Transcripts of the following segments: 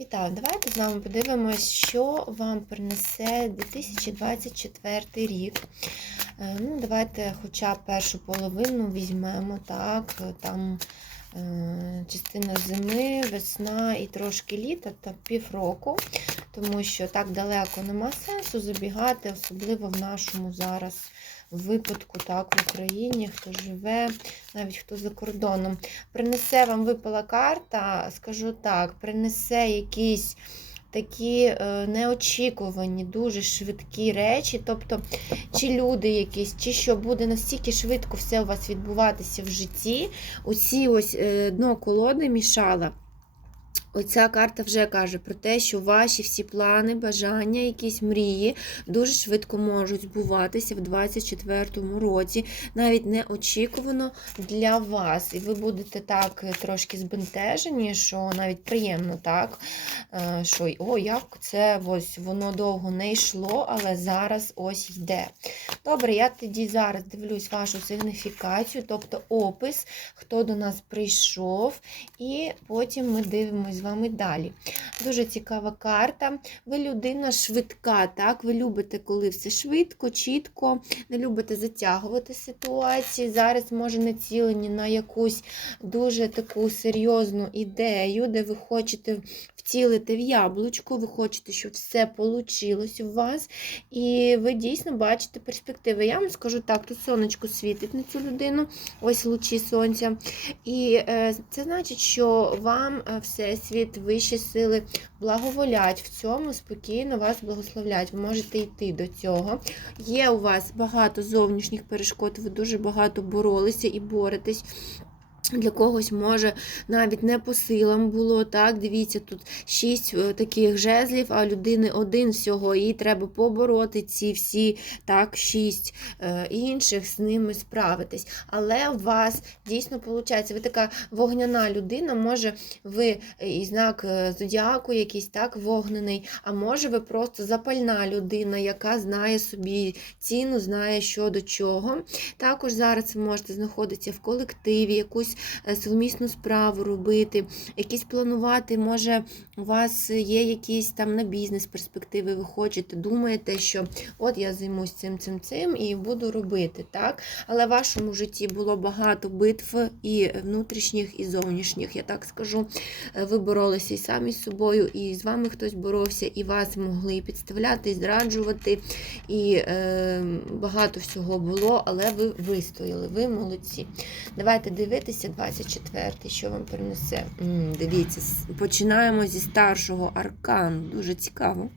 Вітаю! Давайте з вами подивимось, що вам принесе 2024 рік. Е, Ну, давайте хоча першу половину візьмемо, так, там е, частина зими, весна і трошки літа, та півроку, тому що так далеко нема сенсу забігати, особливо в нашому зараз випадку, так, в Україні, хто живе, навіть хто за кордоном. Принесе вам випала карта, скажу так, принесе якісь такі е, неочікувані, дуже швидкі речі. Тобто, чи люди якісь, чи що буде настільки швидко все у вас відбуватися в житті. Оці ось е, дно колоди мішала. Оця карта вже каже про те, що ваші всі плани, бажання, якісь мрії дуже швидко можуть збуватися в 2024 році, навіть неочікувано для вас. І ви будете так трошки збентежені, що навіть приємно так, е, що о, як це ось воно довго не йшло, але зараз ось йде. Добре, я тоді зараз дивлюсь вашу сигніфікацію, тобто опис, хто до нас прийшов, і потім ми дивимося з вами далі. Дуже цікава карта. Ви людина швидка, так? Ви любите, коли все швидко, чітко, не любите затягувати ситуації. Зараз, може, націлені на якусь дуже таку серйозну ідею, де ви хочете втілити в яблучко, ви хочете, щоб все вийшло у вас, і ви дійсно бачите перспективи. Я вам скажу так: тут сонечко світить на цю людину, ось лучі сонця. І е, це значить, що вам все е, Всесвіт, вищі сили благоволять в цьому, спокійно вас благословлять. Ви можете йти до цього. Є у вас багато зовнішніх перешкод, ви дуже багато боролися і боретесь. Для когось може навіть не по силам було. так, Дивіться, тут шість е, таких жезлів, а людини один всього. Їй треба побороти ці всі так, шість е, інших, з ними справитись. Але у вас дійсно виходить, ви така вогняна людина, може ви і знак е, зодіаку якийсь так вогнений, а може ви просто запальна людина, яка знає собі ціну, знає, що до чого. Також зараз ви можете знаходитися в колективі, якусь е, совмісну справу робити, якісь планувати, може, у вас є якісь там на бізнес перспективи, ви хочете, думаєте, що от я займусь цим, цим, цим і буду робити. так? Але в вашому житті було багато битв і внутрішніх, і зовнішніх, я так скажу. Е, Ви боролися і самі з собою, і з вами хтось боровся, і вас могли підставляти, і зраджувати, і е, багато всього було, але ви вистояли, ви молодці. Давайте дивитися 24-й, що вам принесе. М, Дивіться, починаємо зі старшого аркану. Дуже цікаво.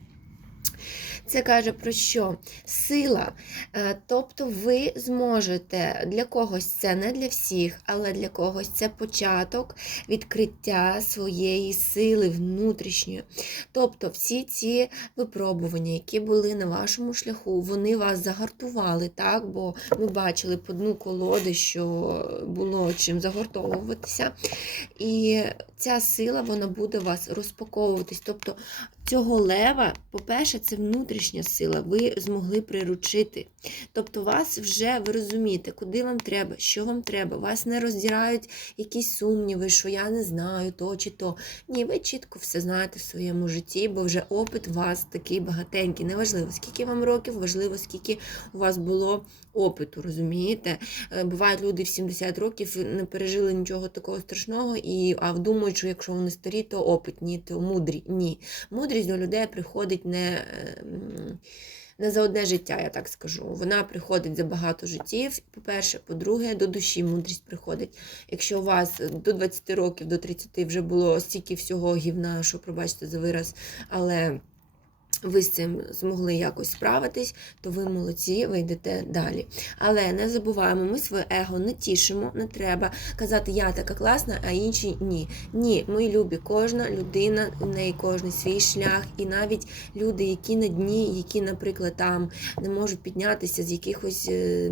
Це каже про що? Сила. Е, Тобто ви зможете для когось це не для всіх, але для когось це початок відкриття своєї сили внутрішньої. Тобто, всі ці випробування, які були на вашому шляху, вони вас загартували, так? бо ми бачили по дну колоди, що було чим загортовуватися. І ця сила вона буде вас розпаковуватись. Тобто цього лева, по-перше, це внутрішня сила, ви змогли приручити. Тобто, вас вже ви розумієте, куди вам треба, що вам треба. Вас не роздірають якісь сумніви, що я не знаю то чи то. Ні, ви чітко все знаєте в своєму житті, бо вже опит у вас такий багатенький. Неважливо, скільки вам років, важливо, скільки у вас було опиту, розумієте? Е, Бувають люди в 70 років не пережили нічого такого страшного, і, а думають, що якщо вони старі, то опитні, то мудрі. Ні. Мудрість до людей приходить не. Е, Не за одне життя, я так скажу. Вона приходить за багато життів, по-перше, по-друге, до душі мудрість приходить. Якщо у вас до 20 років, до 30 вже було стільки всього гівна, що пробачте за вираз, але ви з цим змогли якось справитись, то ви молодці, ви йдете далі. Але не забуваємо, ми своє его не тішимо, не треба казати, я така класна, а інші ні. Ні, ми любі, кожна людина, у неї кожний свій шлях, і навіть люди, які на дні, які, наприклад, там не можуть піднятися з якихось е,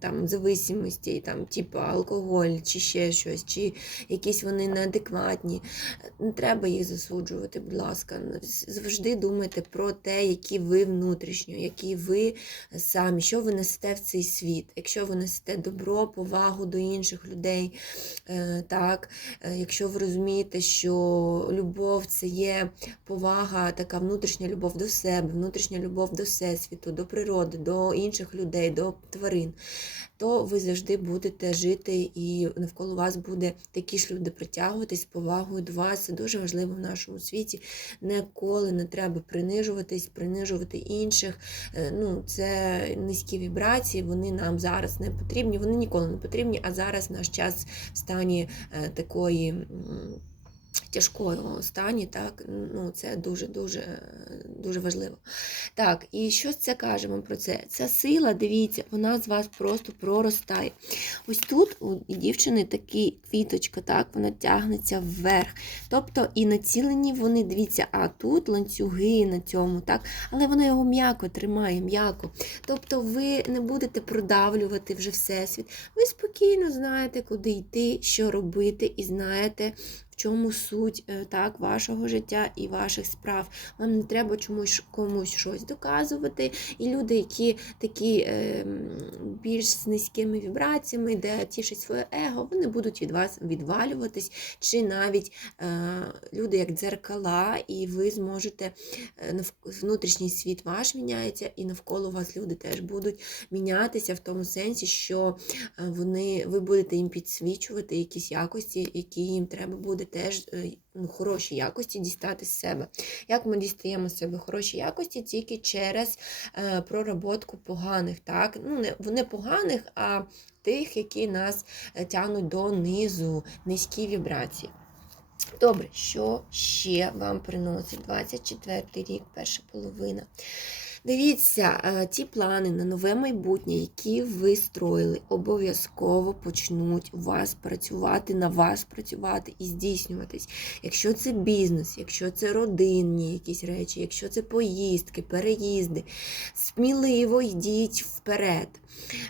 там зависимостей, там, типу алкоголь, чи ще щось, чи якісь вони неадекватні. Не треба їх засуджувати, будь ласка. Завжди думайте про те, які ви внутрішньо, які ви самі, що ви несете в цей світ. Якщо ви несете добро, повагу до інших людей, е, так, е, якщо ви розумієте, що любов це є повага, така внутрішня любов до себе, внутрішня любов до всесвіту, до природи, до інших людей, до тварин, то ви завжди будете жити і навколо вас буде такі ж люди притягуватись повагою до вас. Це дуже важливо в нашому світі. Ніколи не треба принижуватись, принижувати інших. Е, Ну, це низькі вібрації, вони нам зараз не потрібні, вони ніколи не потрібні, а зараз наш час в стані е, такої. Тяжкого стані, так, ну це дуже-дуже дуже важливо. Так, і що це каже вам про це? Ця сила, дивіться, вона з вас просто проростає. Ось тут у дівчини такий квіточка, так, вона тягнеться вверх. Тобто і націлені вони, дивіться, а тут ланцюги на цьому, так, але вона його м'яко тримає, м'яко. Тобто ви не будете продавлювати вже всесвіт. Ви спокійно знаєте, куди йти, що робити, і знаєте, чому суть е, так, вашого життя і ваших справ. Вам не треба чомусь комусь щось доказувати. І люди, які такі е, більш з низькими вібраціями, де тішать своє его, вони будуть від вас відвалюватись, чи навіть е, люди як дзеркала, і ви зможете е, внутрішній світ ваш міняється, і навколо вас люди теж будуть мінятися в тому сенсі, що е, вони, ви будете їм підсвічувати якісь якості, які їм треба буде теж е, ну, хороші якості дістати з себе. Як ми дістаємо з себе хороші якості тільки через е, проработку поганих, так? Ну, не, не поганих, а тих, які нас е, тягнуть донизу, низькі вібрації. Добре, що ще вам приносить 24 рік, перша половина? Дивіться, е, ті плани на нове майбутнє, які ви строїли, обов'язково почнуть у вас працювати, на вас працювати і здійснюватись. Якщо це бізнес, якщо це родинні якісь речі, якщо це поїздки, переїзди, сміливо йдіть вперед.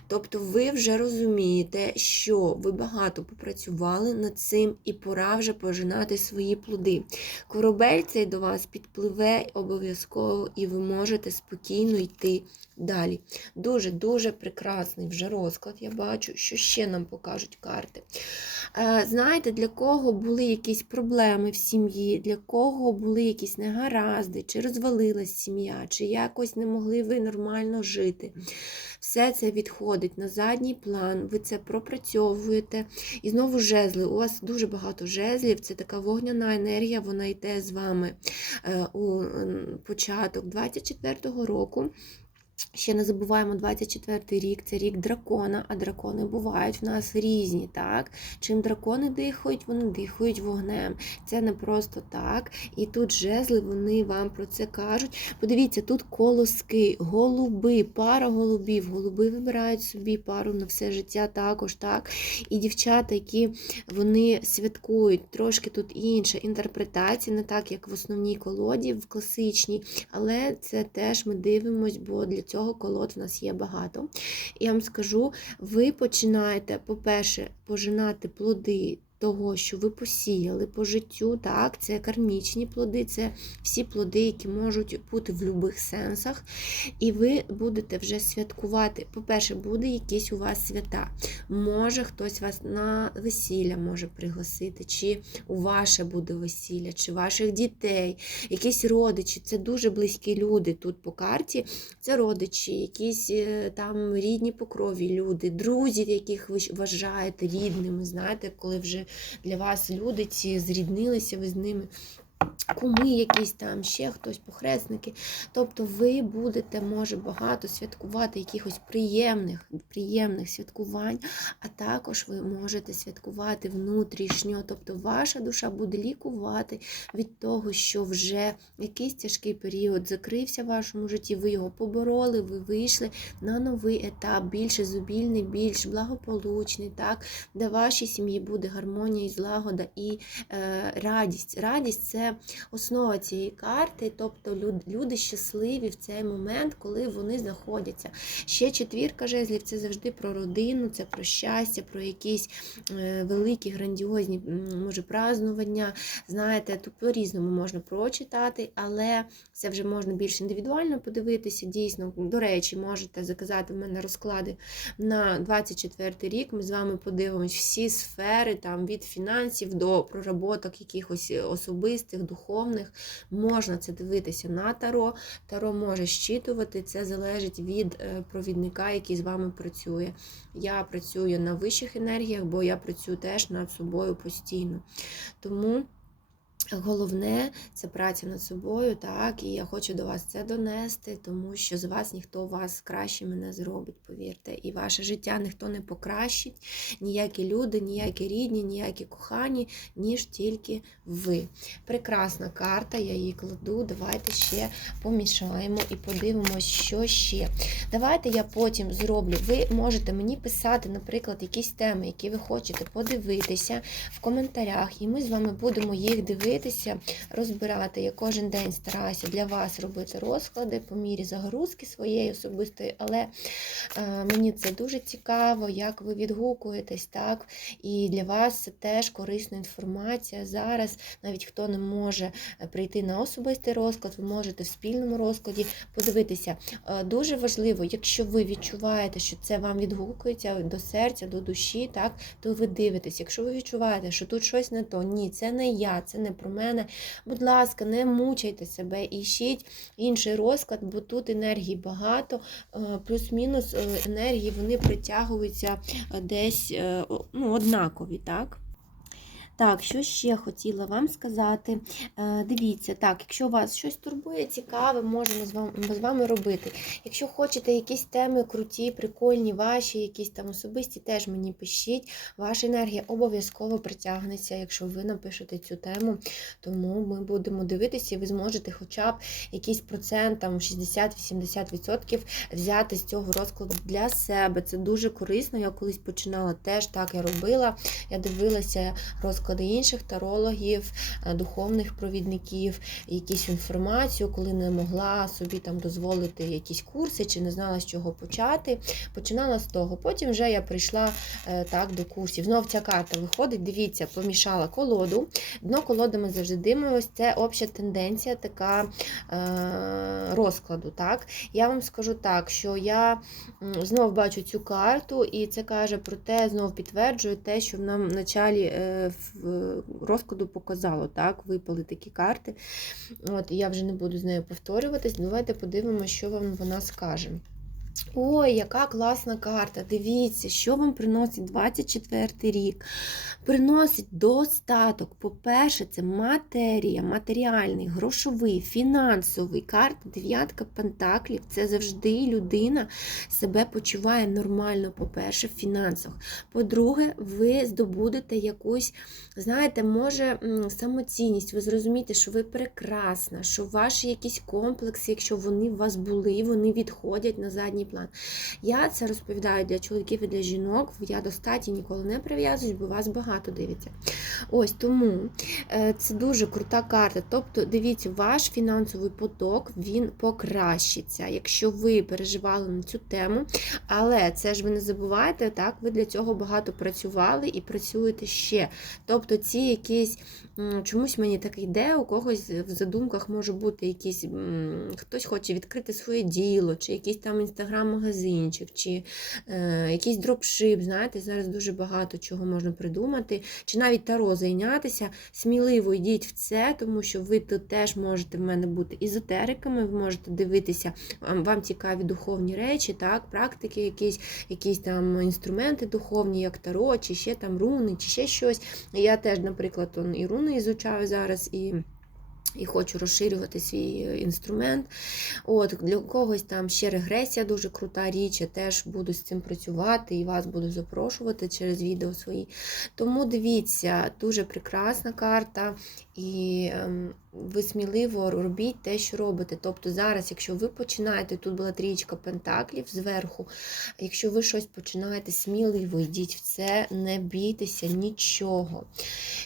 Тобто ви вже розумієте, що ви багато попрацювали над цим і пора вже пожинати свої плоди. Корабель цей до вас підпливе обов'язково, і ви можете спокійно йти далі. Дуже-дуже прекрасний вже розклад. Я бачу, що ще нам покажуть карти. Е, Знаєте, для кого були якісь проблеми в сім'ї, для кого були якісь негаразди, чи розвалилась сім'я, чи якось не могли ви нормально жити. Все це відходить на задній план, ви це пропрацьовуєте. І знову жезли. У вас дуже багато жезлів, це така вогняна енергія, вона йде з вами е, у початок 24-го року. Ще не забуваємо 24 рік, це рік дракона, а дракони бувають в нас різні. так? Чим дракони дихають, вони дихають вогнем. Це не просто так. І тут жезли вони вам про це кажуть. Подивіться, тут колоски, голуби, пара голубів. Голуби вибирають собі пару на все життя також. так? І дівчата, які вони святкують, трошки тут інша інтерпретація, не так, як в основній колоді, в класичній, але це теж ми дивимось, бо для цього колод в нас є багато. Я вам скажу, ви починаєте, по-перше, пожинати плоди. Того, що ви посіяли по життю, так, це кармічні плоди, це всі плоди, які можуть бути в будь-яких сенсах. І ви будете вже святкувати. По-перше, буде якісь у вас свята. Може хтось вас на весілля може пригласити, чи у ваше буде весілля, чи ваших дітей, якісь родичі. Це дуже близькі люди тут по карті. Це родичі, якісь е, там рідні по крові люди, друзі, яких ви вважаєте рідними. Знаєте, коли вже для вас люди ці зріднилися ви з ними. Куми якісь там, ще хтось, похресники. Тобто ви будете, може, багато святкувати якихось приємних, приємних святкувань, а також ви можете святкувати внутрішньо. Тобто ваша душа буде лікувати від того, що вже якийсь тяжкий період закрився в вашому житті, ви його побороли, ви вийшли на новий етап, більш зубільний, більш благополучний, так, де вашій сім'ї буде гармонія і злагода і е, радість. Радість це основа цієї карти. Тобто люд- люди щасливі в цей момент, коли вони знаходяться. Ще четвірка жезлів це завжди про родину, це про щастя, про якісь е, великі, грандіозні, може, празднування. Знаєте, тут по-різному можна прочитати, але це вже можна більш індивідуально подивитися. Дійсно, до речі, можете заказати в мене розклади на 24 рік. Ми з вами подивимось всі сфери, там від фінансів до проработок якихось особистих, духовних. Можна це дивитися на таро. Таро може щитувати, це залежить від е, провідника, який з вами працює. Я працюю на вищих енергіях, бо я працюю теж над собою постійно. Тому. Головне це праця над собою, так, і я хочу до вас це донести, тому що з вас ніхто вас краще мене зробить, повірте. І ваше життя ніхто не покращить, ніякі люди, ніякі рідні, ніякі кохані, ніж тільки ви. Прекрасна карта, я її кладу. Давайте ще помішаємо і подивимось, що ще. Давайте я потім зроблю. Ви можете мені писати, наприклад, якісь теми, які ви хочете подивитися в коментарях, і ми з вами будемо їх дивитися, розбирати. Я кожен день стараюся для вас робити розклади по мірі загрузки своєї особистої, але е, мені це дуже цікаво, як ви відгукуєтесь, так? І для вас це теж корисна інформація. Зараз, навіть хто не може е, прийти на особистий розклад, ви можете в спільному розкладі подивитися. Е, Дуже важливо, якщо ви відчуваєте, що це вам відгукується до серця, до душі, так, то ви дивитесь. Якщо ви відчуваєте, що тут щось не то, ні, це не я, це не про мене. Будь ласка, не мучайте себе, іщіть інший розклад, бо тут енергії багато, е, плюс-мінус е, енергії вони притягуються е, десь ну, однакові, так? Так, що ще хотіла вам сказати. Е, Дивіться, так, якщо вас щось турбує, цікаве, можемо з вами, з вами робити. Якщо хочете якісь теми круті, прикольні, ваші, якісь там особисті, теж мені пишіть. Ваша енергія обов'язково притягнеться, якщо ви напишете цю тему. Тому ми будемо дивитися, і ви зможете хоча б якийсь процент, там 60-80% взяти з цього розкладу для себе. Це дуже корисно. Я колись починала теж так я робила. Я дивилася розклади інших тарологів, е, духовних провідників, якусь інформацію, коли не могла собі там дозволити якісь курси чи не знала з чого почати. Починала з того. Потім вже я прийшла е, так до курсів. Знов ця карта виходить. Дивіться, помішала колоду. Дно колоди ми завжди дивимося. Це обща тенденція така е, розкладу. Так? Я вам скажу так, що я знов бачу цю карту, і це каже про те, знов підтверджує те, що нам в началі е, розкладу показало. Так? Випали такі карти. От, я вже не буду з нею повторюватись. Давайте подивимося, що вам вона скаже. Ой, яка класна карта! Дивіться, що вам приносить 24 рік. Приносить достаток. По-перше, це матерія, матеріальний, грошовий, фінансовий. Карта дев'ятка пентаклів. Це завжди людина себе почуває нормально, по-перше, в фінансах. По-друге, ви здобудете якусь, знаєте, може, самоцінність. Ви зрозумієте, що ви прекрасна, що ваші якісь комплекси, якщо вони у вас були, вони відходять на задній план. Я це розповідаю для чоловіків і для жінок. Я до статі ніколи не прив'язуюсь, бо вас багато дивиться. Ось тому е, це дуже крута карта. Тобто, дивіться, ваш фінансовий поток він покращиться, якщо ви переживали на цю тему. Але це ж ви не забувайте, так, ви для цього багато працювали і працюєте ще. Тобто, ці якісь чомусь мені так йде, у когось в задумках може бути якісь, хтось хоче відкрити своє діло, чи якийсь там інстаграм-магазинчик, чи е, якийсь дропшип. Знаєте, зараз дуже багато чого можна придумати, чи навіть таро зайнятися. Сміливо йдіть в це, тому що ви тут теж можете в мене бути ізотериками, ви можете дивитися, вам, цікаві духовні речі, так, практики, якісь, якісь там інструменти духовні, як таро, чи ще там руни, чи ще щось. Я теж, наприклад, і руни ізучаю зараз, і. І хочу розширювати свій е, інструмент. От, Для когось там ще регресія дуже крута річ, я теж буду з цим працювати і вас буду запрошувати через відео свої. Тому дивіться, дуже прекрасна карта. і ем, ви сміливо робіть те, що робите. Тобто зараз, якщо ви починаєте, тут була трієчка пентаклів зверху, якщо ви щось починаєте сміливо, йдіть в це, не бійтеся нічого.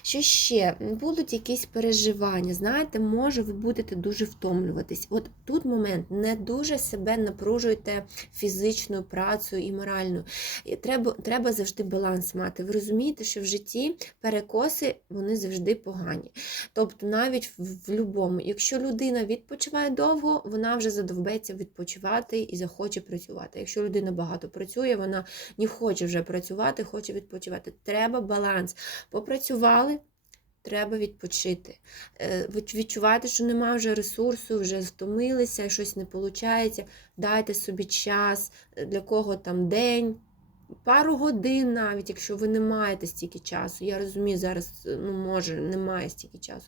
Що ще? Будуть якісь переживання. Знаєте, може, ви будете дуже втомлюватись. От тут момент, не дуже себе напружуйте фізичною працею і моральною. Треба, треба завжди баланс мати. Ви розумієте, що в житті перекоси вони завжди погані. Тобто, навіть в, в любому, якщо людина відпочиває довго, вона вже задовбеться відпочивати і захоче працювати. Якщо людина багато працює, вона не хоче вже працювати, хоче відпочивати. Треба баланс. Попрацювали. Треба відпочити. Е, Ви відчуваєте, що немає вже ресурсу, вже втомилися, щось не виходить. Дайте собі час, е, для кого там день, пару годин навіть, якщо ви не маєте стільки часу. Я розумію, зараз ну, може, немає стільки часу.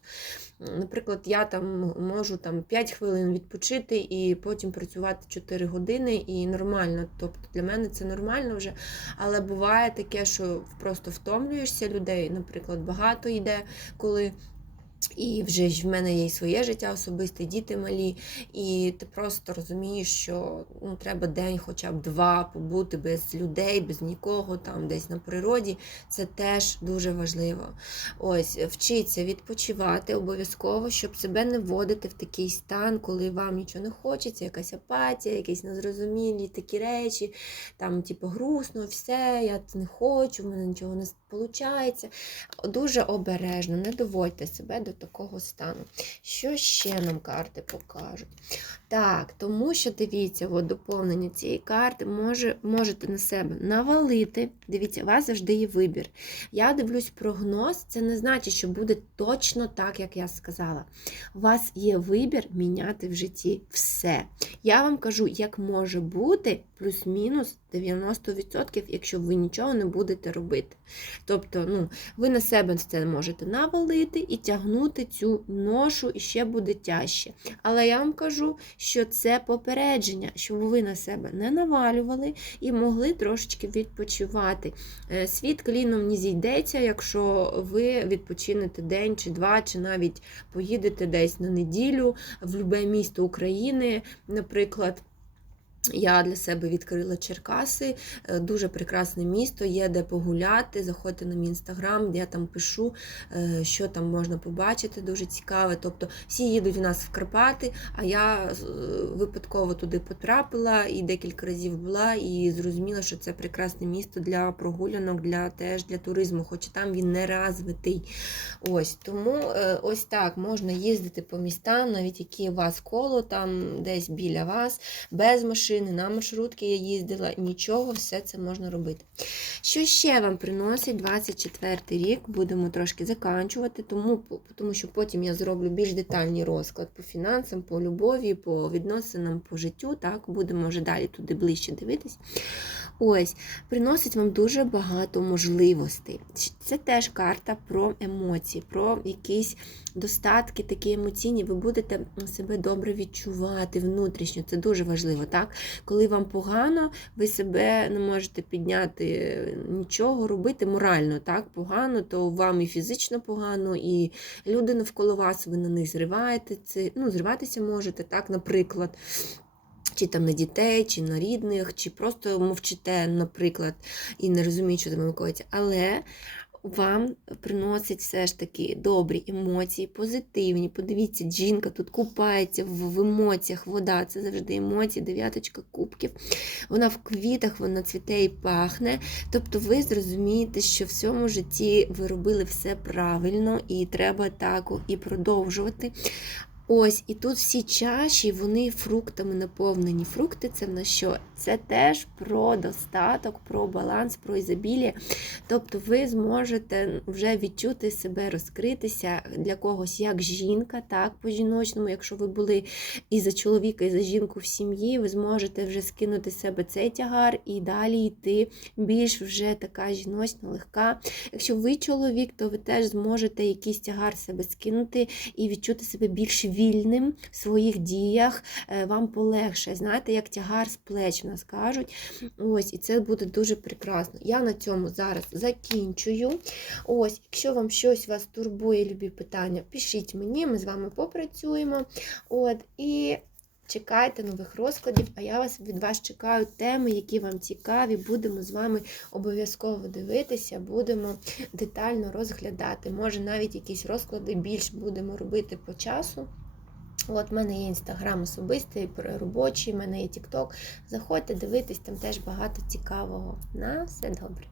Наприклад, я там можу там 5 хвилин відпочити і потім працювати 4 години, і нормально. Тобто для мене це нормально вже. Але буває таке, що просто втомлюєшся людей, наприклад, багато йде, коли. І вже ж в мене є і своє життя особисте, діти малі, і ти просто розумієш, що ну, треба день, хоча б два побути без людей, без нікого, там десь на природі. Це теж дуже важливо. Ось, вчіться відпочивати обов'язково, щоб себе не вводити в такий стан, коли вам нічого не хочеться, якась апатія, якісь незрозумілі такі речі, там, типу, грустно, все, я не хочу, в мене нічого не виходить. Дуже обережно, не доводьте себе до такого стану. Що ще нам карти покажуть? Так, тому що дивіться, от доповнення цієї карти може, можете на себе навалити. Дивіться, у вас завжди є вибір. Я дивлюсь прогноз, це не значить, що буде точно так, як я сказала. У вас є вибір міняти в житті все. Я вам кажу, як може бути плюс-мінус 90%, якщо ви нічого не будете робити. Тобто, ну, ви на себе це можете навалити і тягнути цю ношу, і ще буде тяжче. Але я вам кажу, що це попередження, щоб ви на себе не навалювали і могли трошечки відпочивати. Е, Світ кліном не зійдеться, якщо ви відпочинете день чи два, чи навіть поїдете десь на неділю в любе місто України, наприклад. Я для себе відкрила Черкаси, е, дуже прекрасне місто, є де погуляти. Заходьте на мій інстаграм, я там пишу, е, що там можна побачити, дуже цікаве. Тобто всі їдуть у нас в Карпати, а я е, випадково туди потрапила і декілька разів була, і зрозуміла, що це прекрасне місто для прогулянок, для теж для туризму, хоча там він не розвитий. Ось тому ось так можна їздити по містам, навіть які у вас коло, там десь біля вас, без машин машини, на маршрутки я їздила, нічого, все це можна робити. Що ще вам приносить 24 рік? Будемо трошки заканчувати, тому, тому що потім я зроблю більш детальний розклад по фінансам, по любові, по відносинам, по життю. Так, Будемо вже далі туди ближче дивитись. Ось, приносить вам дуже багато можливостей. Це теж карта про емоції, про якісь достатки, такі емоційні. Ви будете себе добре відчувати внутрішньо. Це дуже важливо. так? Коли вам погано, ви себе не можете підняти нічого, робити морально так, погано, то вам і фізично погано, і люди навколо вас, ви на них зриваєте, ну, зриватися можете, так, наприклад. Чи там на дітей, чи на рідних, чи просто мовчите, наприклад, і не розумієте, що там коїться. Але вам приносить все ж таки добрі емоції, позитивні. Подивіться, жінка тут купається в емоціях, вода це завжди емоції, дев'яточка кубків. Вона в квітах, вона цвіте і пахне. Тобто ви зрозумієте, що в цьому житті ви робили все правильно і треба так і продовжувати. Ось, і тут всі чаші, вони фруктами наповнені. Фрукти це на що? Це теж про достаток, про баланс, про ізобілія. Тобто ви зможете вже відчути себе, розкритися для когось як жінка, так, по-жіночному, якщо ви були і за чоловіка, і за жінку в сім'ї, ви зможете вже скинути з себе цей тягар і далі йти більш вже така жіночна, легка. Якщо ви чоловік, то ви теж зможете якийсь тягар себе скинути і відчути себе більш вільним в своїх діях, е, вам полегше. Знаєте, як тягар з плеч нас кажуть. Ось, і це буде дуже прекрасно. Я на цьому зараз закінчую. Ось, якщо вам щось вас турбує, любі питання, пишіть мені, ми з вами попрацюємо. От, і чекайте нових розкладів, а я вас від вас чекаю теми, які вам цікаві. Будемо з вами обов'язково дивитися, будемо детально розглядати. Може, навіть якісь розклади більш будемо робити по часу. От, в мене є інстаграм особистий, робочий, в мене є Тікток. Заходьте, дивитесь, там теж багато цікавого. На все добре.